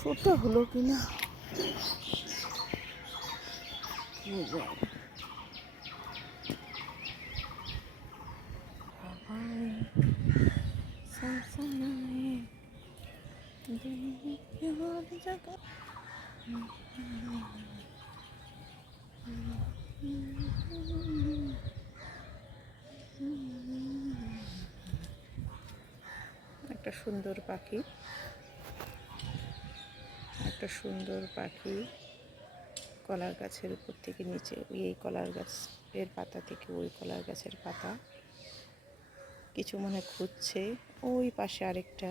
ফোটা হলো কিনা একটা সুন্দর পাখি, একটা সুন্দর পাখি কলার গাছের উপর থেকে নিচে, এই কলার গাছের পাতা থেকে ওই কলার গাছের পাতা কিছু মনে খুঁজছে। ওই পাশে আরেকটা,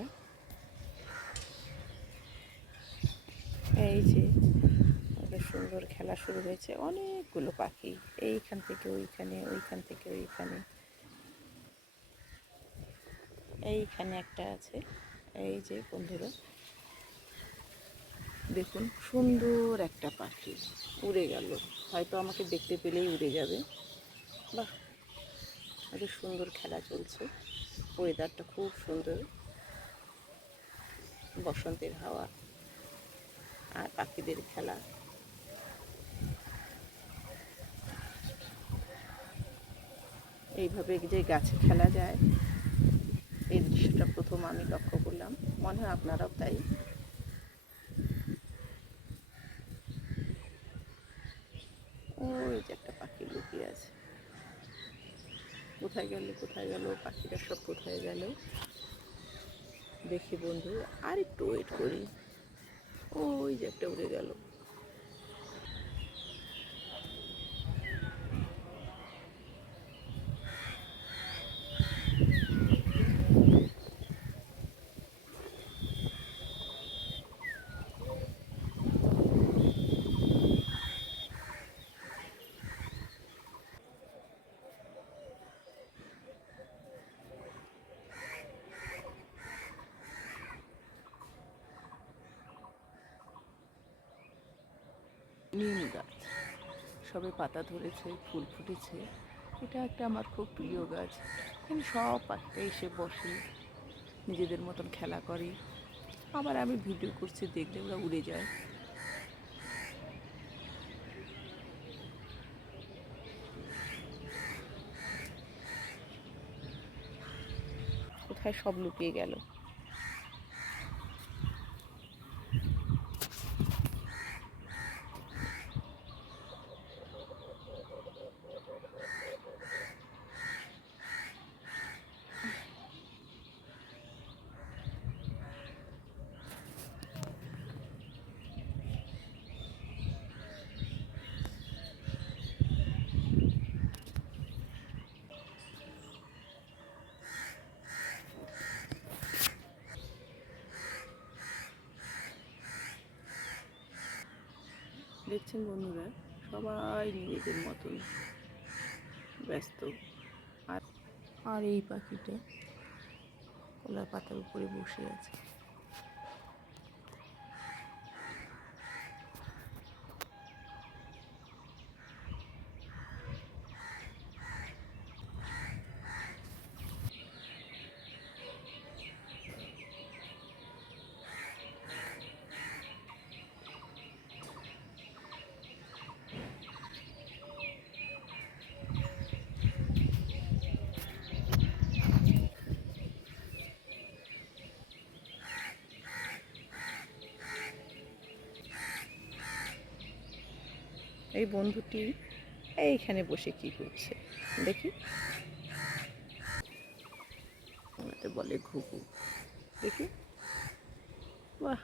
এই যে ওদের সুন্দর খেলা শুরু হয়েছে। অনেকগুলো পাখি, এইখান থেকে ওইখানে, ওইখান থেকে ওইখানে, এইখানে একটা আছে। এই যে বন্ধুরা দেখুন, সুন্দর একটা পাখি উড়ে গেল, হয়তো আমাকে দেখতে পেলেই উড়ে যাবে। বাহ, ওদের সুন্দর খেলা চলছে, ওয়েদারটা খুব সুন্দর, বসন্তের হাওয়া আর পাখিদের খেলা। এইভাবে যে গাছে খেলা যায়, এই দৃশ্যটা প্রথম আমি লক্ষ্য করলাম, মনে হয় আপনারাও তাই। ওই যে একটা পাখি লুকিয়ে আছে, কোথায় গেল কোথায় গেল, পাখিটা সব কোথায় গেল দেখি বন্ধু, আর একটু ওয়েট করি। ওই যে একটা উড়ে গেল। নিম গাছ সবে পাতা ধরেছে, ফুল ফুটেছে। এটা একটা আমার খুব প্রিয় গাছ। এখানে সব পাখিটা এসে বসে, নিজেদের মতন খেলা করে। আবার আমি ভিডিও করছি, দেখলে ওরা উড়ে যায়। কোথায় সব লুকিয়ে গেল। দেখছেন বন্ধুরা, সবাই নিজেদের মতন ব্যস্ত। আর আর এই পাখিটা কলার পাতার উপরে বসে আছে। এই বন্ধুটি এইখানে বসে কি করছে দেখি, বলে ঘুঘু। দেখি, বাহ,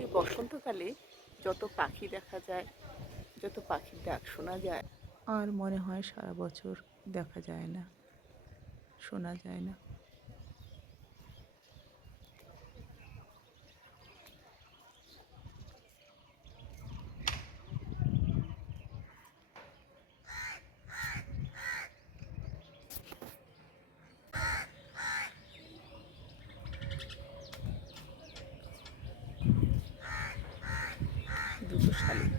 এই বসন্তকালে যত পাখি দেখা যায়, যত পাখির ডাক শোনা যায়, আর মনে হয় সারা বছর দেখা যায় না, শোনা যায় না। শালিক,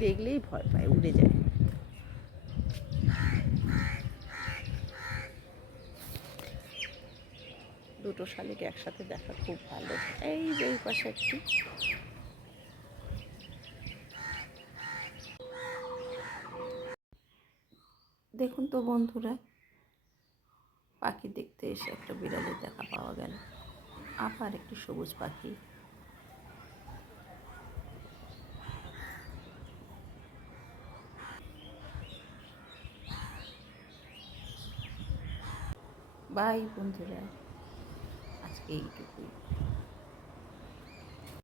দেখলেই ভয় পায়, উড়ে যায়। দুটো শালিক একসাথে দেখা খুব ভালো। এই যে এই পাশে একটি। দেখুন তো বন্ধুরা, পাখি দেখতে এসে একটা বিড়ালের দেখা পাওয়া গেল। আবার একটি সবুজ পাখি। বাই বন্ধুরা, আজকে এইটুকুই।